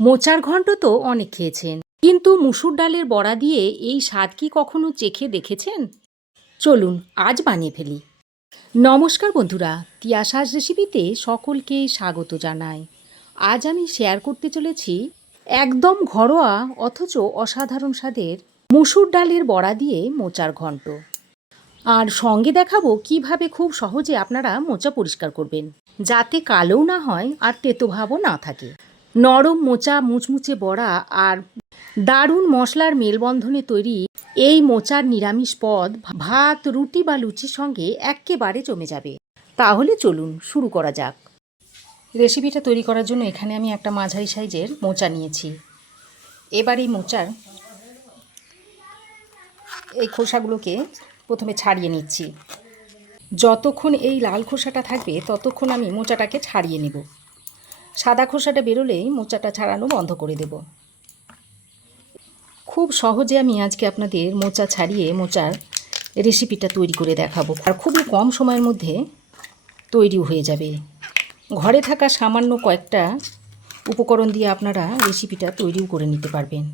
মোচার ঘন্ট তো অনেক খেয়েছেন, কিন্তু মুসুর ডালের বড়া দিয়ে এই স্বাদ কি কখনো চেখে দেখেছেন? চলুন আজ বানিয়ে ফেলি। নমস্কার বন্ধুরা, তিয়াশাস রেসিপিতে সকলকে স্বাগত জানাই। আজ আমি শেয়ার করতে চলেছি একদম ঘরোয়া অথচ অসাধারণ স্বাদের মুসুর ডালের বড়া দিয়ে মোচার ঘন্ট। আর সঙ্গে দেখাবো কিভাবে খুব সহজে আপনারা মোচা পরিষ্কার করবেন, যাতে কালোও না হয় আর তেতো ভাবও না থাকে। নরম মোচা মুচমুচে বড়া আর দারুণ মশলার মেলবন্ধনে তৈরি এই মোচার নিরামিষ পদ ভাত, রুটি বা লুচির সঙ্গে এক্কেবারে জমে যাবে। তাহলে চলুন শুরু করা যাক। রেসিপিটা তৈরি করার জন্য এখানে আমি একটা মাঝারি সাইজের মোচা নিয়েছি। এবার এই মোচার এই খোসাগুলোকে প্রথমে ছাড়িয়ে নিচ্ছি। যতক্ষণ এই লাল খোসাটা থাকবে ততক্ষণ আমি মোচাটাকে ছাড়িয়ে নেব। সাদা খোসাটা বেরোলেই মোচাটা ছাড়ানো বন্ধ করে দেব। খুব সহজে আমি আজকে আপনাদের মোচা ছাড়িয়ে মোচার রেসিপিটা তৈরি করে দেখাবো, আর খুবই কম সময়ের মধ্যে তৈরি হয়ে যাবে। ঘরে থাকা সামান্য কয়েকটা উপকরণ দিয়ে আপনারা রেসিপিটা তৈরিও করে নিতে পারবেন।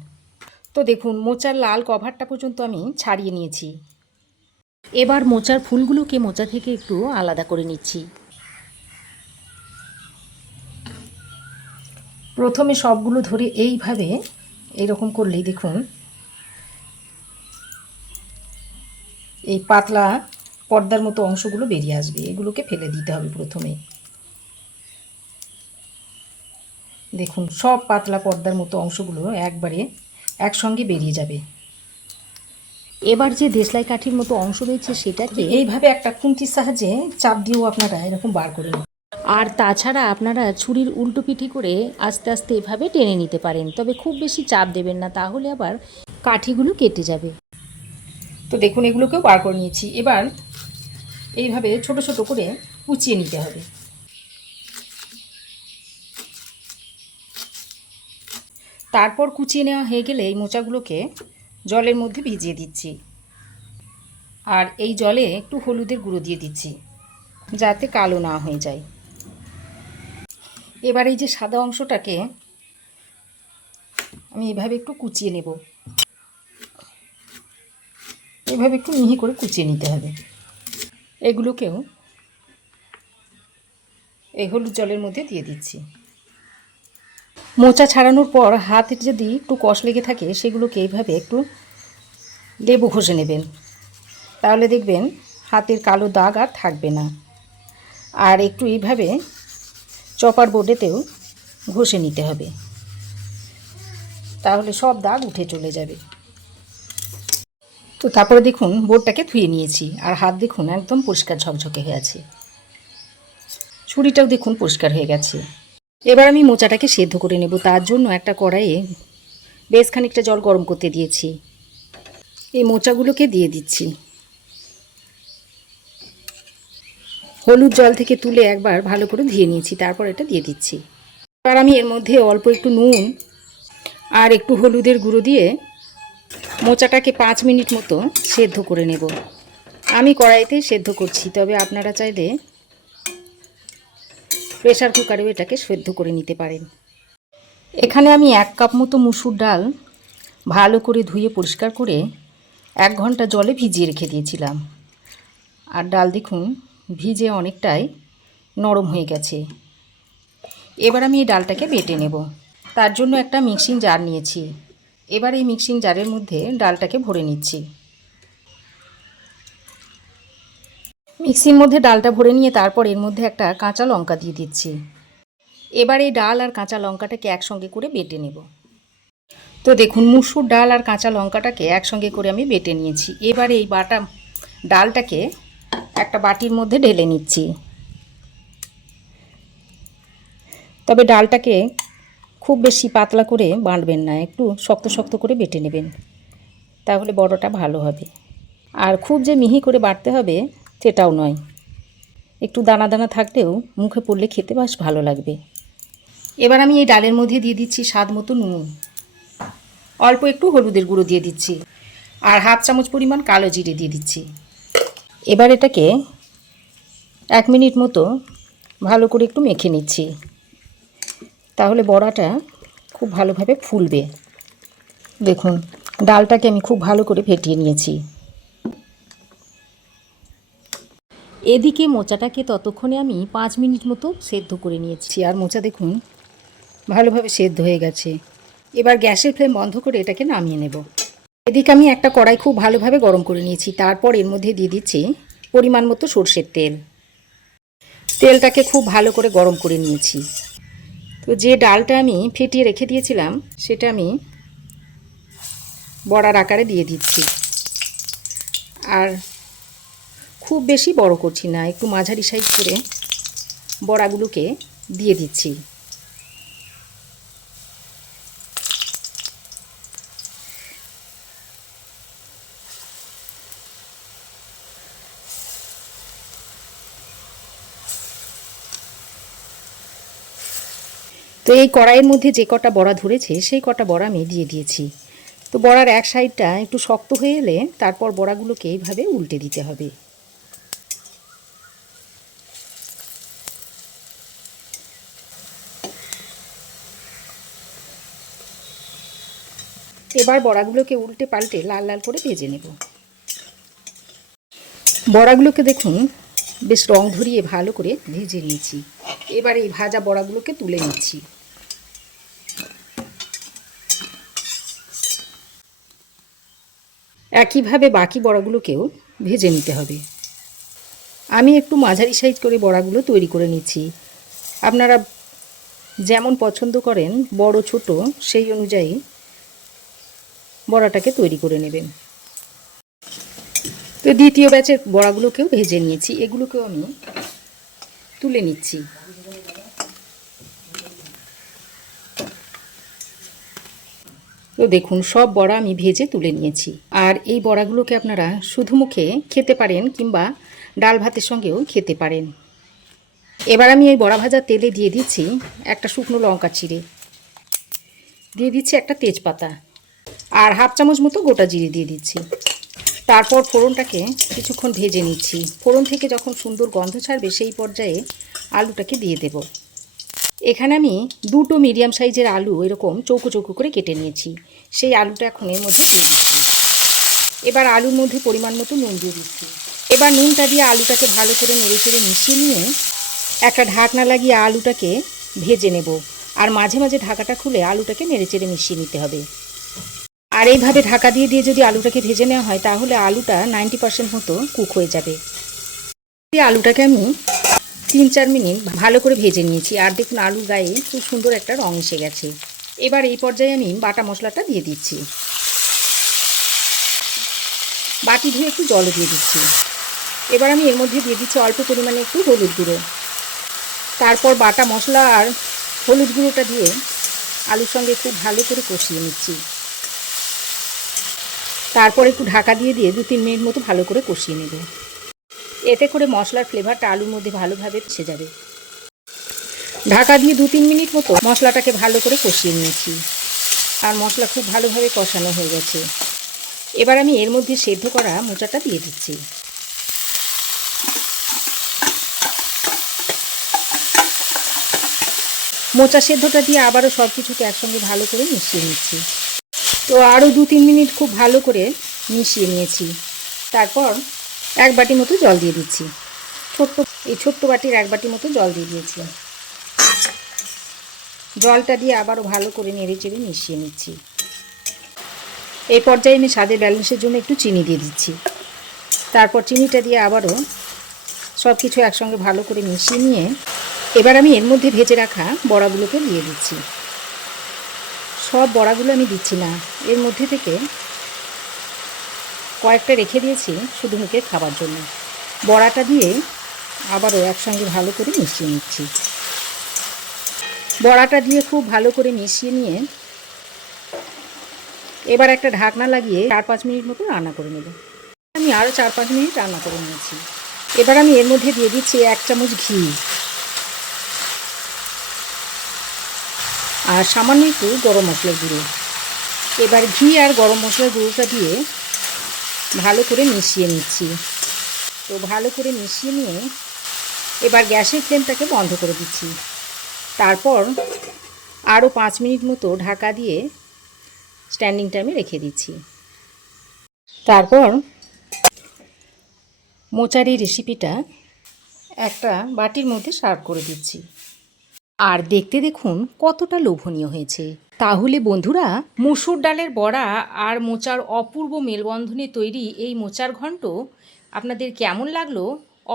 তো দেখুন, মোচার লাল কভারটা পর্যন্ত আমি ছাড়িয়ে নিয়েছি। এবার মোচার ফুলগুলোকে মোচা থেকে একটু আলাদা করে নিচ্ছি। প্রথমে সবগুলো ধরে এইভাবে এরকম করলেই দেখুন এই পাতলা পর্দার মতো অংশগুলো বেরিয়ে আসবে। এগুলোকে ফেলে দিতে হবে প্রথমে। দেখুন, সব পাতলা পর্দার মতো অংশগুলো একবারে একসঙ্গে বেরিয়ে যাবে। এবার যে দেশলাই কাঠির মতো অংশ রয়েছে সেটাকে এইভাবে একটা খুন্তির সাহায্যে চাপ দিয়েও আপনারা এরকম বার করে নেবেন। আর তাছাড়া আপনারা ছুরির উল্টো পিঠি করে আস্তে আস্তে এভাবে টেনে নিতে পারেন, তবে খুব বেশি চাপ দেবেন না, তাহলে আবার কাঠিগুলো কেটে যাবে। তো দেখুন, এগুলোকেও বার করে নিয়েছি। এবার এইভাবে ছোট ছোট করে কুচিয়ে নিতে হবে। তারপর কুচিয়ে নেওয়া হয়ে গেলে এই মোচাগুলোকে জলের মধ্যে ভিজিয়ে দিচ্ছি। আর এই জলে একটু হলুদের গুঁড়ো দিয়ে দিচ্ছি, যাতে কালো না হয়ে যায়। এবার এই যে সাদা অংশটাকে আমি এভাবে একটু কুচিয়ে নেব। এভাবে একটু মিহি করে কুচিয়ে নিতে হবে। এগুলোকেও এই হলুদ জলের মধ্যে দিয়ে দিচ্ছি। মোচা ছাড়ানোর পর হাতের যদি একটু কষ লেগে থাকে সেগুলোকে এইভাবে একটু লেবু ঘষে নেবেন, তাহলে দেখবেন হাতের কালো দাগ আর থাকবে না। আর একটু এইভাবে চপার বোর্ডেতেও ঘষে নিতে হবে, তাহলে সব দাগ উঠে চলে যাবে। তো তারপরে দেখুন বোর্ডটাকে ধুয়ে নিয়েছি, আর হাত দেখুন একদম পরিষ্কার ঝকঝকে হয়ে আছে। ছুরিটাও দেখুন পরিষ্কার হয়ে গেছে। এবার আমি মোচাটাকে সেদ্ধ করে নেব। তার জন্য একটা কড়াইয়ে বেশ খানিকটা জল গরম করতে দিয়েছি। এই মোচাগুলোকে দিয়ে দিচ্ছি। হলুদ জল থেকে তুলে একবার ভালো করে ধুয়ে নিয়েছি, তারপর এটা দিয়ে দিচ্ছি। এবার আমি এর মধ্যে অল্প একটু নুন আর একটু হলুদের গুঁড়ো দিয়ে মোচাটাকে 5 মিনিট মতো সেদ্ধ করে নেব। আমি কড়াইতে সেদ্ধ করছি, তবে আপনারা চাইলে প্রেসার কুকারেও এটাকে সেদ্ধ করে নিতে পারেন। এখানে আমি 1 কাপ মতো মুসুর ডাল ভালো করে ধুয়ে পরিষ্কার করে 1 ঘন্টা জলে ভিজিয়ে রেখে দিয়েছিলাম। আর ডাল দেখুন ভিজে অনেকটাই নরম হয়ে গেছে। এবার আমি এই ডালটাকে বেটে নেব। তার জন্য একটা মিক্সিং জার নিয়েছি। এবার এই মিক্সিং জারের মধ্যে ডালটাকে ভরে নিচ্ছি। মিক্সির মধ্যে ডালটা ভরে নিয়ে তারপর এর মধ্যে একটা কাঁচা লঙ্কা দিয়ে দিচ্ছি। এবার এই ডাল আর কাঁচা লঙ্কাটাকে একসঙ্গে করে বেটে নেব। তো দেখুন, মুসুর ডাল আর কাঁচা লঙ্কাটাকে একসঙ্গে করে আমি বেটে নিয়েছি। এবার এই বাটা ডালটাকে একটা বাটির মধ্যে ঢেলে নিচ্ছি। তবে ডালটাকে খুব বেশি পাতলা করে বাটবেন না, একটু শক্ত শক্ত করে বেটে নেবেন, তাহলে বড়টা ভালো হবে। আর খুব যে মিহি করে বাটতে হবে সেটাও নয়, একটু দানা দানা থাকলেও মুখে পড়লে খেতে বেশ ভালো লাগবে। এবার আমি এই ডালের মধ্যে দিয়ে দিচ্ছি স্বাদ মতো নুন, অল্প একটু হলুদের গুঁড়ো দিয়ে দিচ্ছি, আর 1/2 চামচ পরিমাণ কালো জিরে দিয়ে দিচ্ছি। এবার এটাকে 1 মিনিট মতো ভালো করে একটু মেখে নিচ্ছি, তাহলে বড়াটা খুব ভালোভাবে ফুলবে। দেখুন ডালটাকে আমি খুব ভালো করে ফেটিয়ে নিয়েছি। এদিকে মোচাটাকে ততক্ষণে আমি 5 মিনিট মতো সেদ্ধ করে নিয়েছি। আর মোচা দেখুন ভালোভাবে সেদ্ধ হয়ে গেছে। এবার গ্যাসের ফ্লেম বন্ধ করে এটাকে নামিয়ে নেব। এদিকে আমি একটা কড়াই খুব ভালোভাবে গরম করে নিয়েছি। তারপর এর মধ্যে দিয়ে দিচ্ছি পরিমাণ মতো সরষের তেল। তেলটাকে খুব ভালো করে গরম করে নিয়েছি। তো যে ডালটা আমি ফেটিয়ে রেখে দিয়েছিলাম সেটা আমি বড়ার আকারে দিয়ে দিচ্ছি। আর খুব বেশি বড় করছি না, একটু মাঝারি সাইজ করে বড়াগুলোকে দিয়ে দিচ্ছি। তো এই কড়াইয়ের মধ্যে যে কটা বড়া ধরেছে সেই কটা বড়া আমি দিয়ে দিয়েছি। তো বড়ার এক সাইডটা একটু শক্ত হয়ে এলে তারপর বড়াগুলোকে এইভাবে উল্টে দিতে হবে। এবার বড়াগুলোকে উল্টে পাল্টে লাল লাল করে ভেজে নেব। বড়াগুলোকে দেখুন বেশ রং ধরিয়ে ভালো করে ভেজে নিয়েছি। এবার এই ভাজা বড়াগুলোকে তুলে নিচ্ছি। একইভাবে বাকি বড়াগুলোকেও ভেজে নিতে হবে। আমি একটু মাঝারি সাইজ করে বড়াগুলো তৈরি করে নিচ্ছি। আপনারা যেমন পছন্দ করেন বড় ছোট সেই অনুযায়ী বড়াটাকে তৈরি করে নেবেন। তো দ্বিতীয় ব্যাচের বড়াগুলোকেও ভেজে নিয়েছি, এগুলোকেও আমি তুলে নিচ্ছি। তো দেখুন সব বড়া আমি ভেজে তুলে নিয়েছি। আর এই বড়াগুলোকে আপনারা শুধু মুখে খেতে পারেন কিংবা ডাল ভাতের সঙ্গেও খেতে পারেন। এবার আমি এই বড়া ভাজার তেলে দিয়ে দিচ্ছি একটা শুকনো লঙ্কা চিড়ে, দিয়ে দিচ্ছি একটা তেজপাতা আর হাফ চামচ মতো গোটা জিরে দিয়ে দিচ্ছি। তারপর ফোড়নটাকে কিছুক্ষণ ভেজে নিচ্ছি। ফোড়ন থেকে যখন সুন্দর গন্ধ ছাড়বে সেই পর্যায়ে আলুটাকে দিয়ে দেব। এখানে আমি দুটো মিডিয়াম সাইজের আলু এরকম চৌকো চৌকো করে কেটে নিয়েছি। সেই আলুটা এখন এর মধ্যে দিয়ে দিচ্ছি। এবার আলুর মধ্যে পরিমাণ মতো নুন দিয়ে দিচ্ছি। এবার নুনটা দিয়ে আলুটাকে ভালো করে নেড়ে চেড়ে মিশিয়ে নিয়ে একটা ঢাকনা লাগিয়ে আলুটাকে ভেজে নেব। আর মাঝে মাঝে ঢাকাটা খুলে আলুটাকে নেড়ে চেড়ে মিশিয়ে নিতে হবে। আর এইভাবে ঢাকা দিয়ে দিয়ে যদি আলুটাকে ভেজে নেওয়া হয় তাহলে আলুটা 90% মতো কুক হয়ে যাবে। আলুটাকে আমি 3-4 মিনিট ভালো করে ভেজে নিয়েছি। আর দেখুন আলুর গায়ে খুব সুন্দর একটা রং এসে গেছে। এবার এই পর্যায়ে আমি বাটা মশলাটা দিয়ে দিচ্ছি। বাটি ধুয়ে একটু জলও দিয়ে দিচ্ছি। এবার আমি এর মধ্যে দিয়ে দিচ্ছি অল্প পরিমাণে একটু হলুদ গুঁড়ো। তারপর বাটা মশলা আর হলুদ গুঁড়োটা দিয়ে আলুর সঙ্গে খুব ভালো করে কষিয়ে নিচ্ছি। তারপর একটু ঢাকা দিয়ে দিয়ে 2-3 মিনিট মতো ভালো করে কষিয়ে নেব। এতে করে মশলার ফ্লেভারটা আলুর মধ্যে ভালোভাবে মিশে যাবে। ঢাকা দিয়ে 2-3 মিনিট মতো মশলাটাকে ভালো করে কষিয়ে নিয়েছি। আর মশলা খুব ভালোভাবে কষানো হয়ে গেছে। এবার আমি এর মধ্যে সেদ্ধ করা মোচাটা দিয়ে দিচ্ছি। মোচা সেদ্ধটা দিয়ে আবারও সব কিছুকে একসঙ্গে ভালো করে মিশিয়ে নিচ্ছি। তো আরও 2-3 মিনিট খুব ভালো করে মিশিয়ে নিয়েছি। তারপর 1 বাটি মতো জল দিয়ে দিচ্ছি। ছোট্ট বাটির 1 বাটি মতো জল দিয়ে দিয়েছি। জলটা দিয়ে আবারও ভালো করে নেড়ে চেড়ে মিশিয়ে নিচ্ছি। এই পর্যায়ে আমি স্বাদের ব্যালেন্সের জন্য একটু চিনি দিয়ে দিচ্ছি। তারপর চিনিটা দিয়ে আবারও সব কিছু একসঙ্গে ভালো করে মিশিয়ে নিয়ে এবার আমি এর মধ্যে ভেজে রাখা বড়াগুলোকে দিয়ে দিচ্ছি। সব বড়াগুলো আমি দিচ্ছি না, এর মধ্যে থেকে কয়েকটা রেখে দিয়েছি শুধু মুখে খাবার জন্য। বড়াটা দিয়ে আবারও একসঙ্গে ভালো করে মিশিয়ে নিচ্ছি। বড়াটা দিয়ে খুব ভালো করে মিশিয়ে নিয়ে এবার একটা ঢাকনা লাগিয়ে 4-5 মিনিট মতো রান্না করে নেব। আমি আরও 4-5 মিনিট রান্না করে নিয়েছি। এবার আমি এর মধ্যে দিয়ে দিচ্ছি 1 চামচ ঘি আর সামান্য একটু গরম মশলার গুঁড়ো। এবার ঘি আর গরম মশলার গুঁড়োটা দিয়ে ভালো করে মিশিয়ে নিচ্ছি। তো ভালো করে মিশিয়ে নিয়ে এবার গ্যাসের ফ্লেমটাকে বন্ধ করে দিচ্ছি। তারপর আরও 5 মিনিট মতো ঢাকা দিয়ে স্ট্যান্ডিং টাইমে রেখে দিচ্ছি। তারপর মোচার এই রেসিপিটা একটা বাটির মধ্যে সার্ভ করে দিচ্ছি। আর দেখতে দেখুন কতটা লোভনীয় হয়েছে। তাহলে বন্ধুরা, মসুর ডালের বড়া আর মোচার অপূর্ব মেলবন্ধনে তৈরি এই মোচার ঘন্ট আপনাদের কেমন লাগলো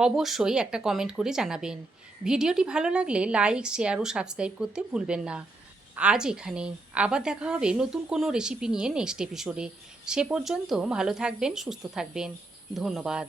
অবশ্যই একটা কমেন্ট করে জানাবেন। ভিডিওটি ভালো লাগলে লাইক, শেয়ার ও সাবস্ক্রাইব করতে ভুলবেন না। আজ এখানেই, আবার দেখা হবে নতুন কোনো রেসিপি নিয়ে নেক্সট এপিসোডে। সে পর্যন্ত ভালো থাকবেন, সুস্থ থাকবেন। ধন্যবাদ।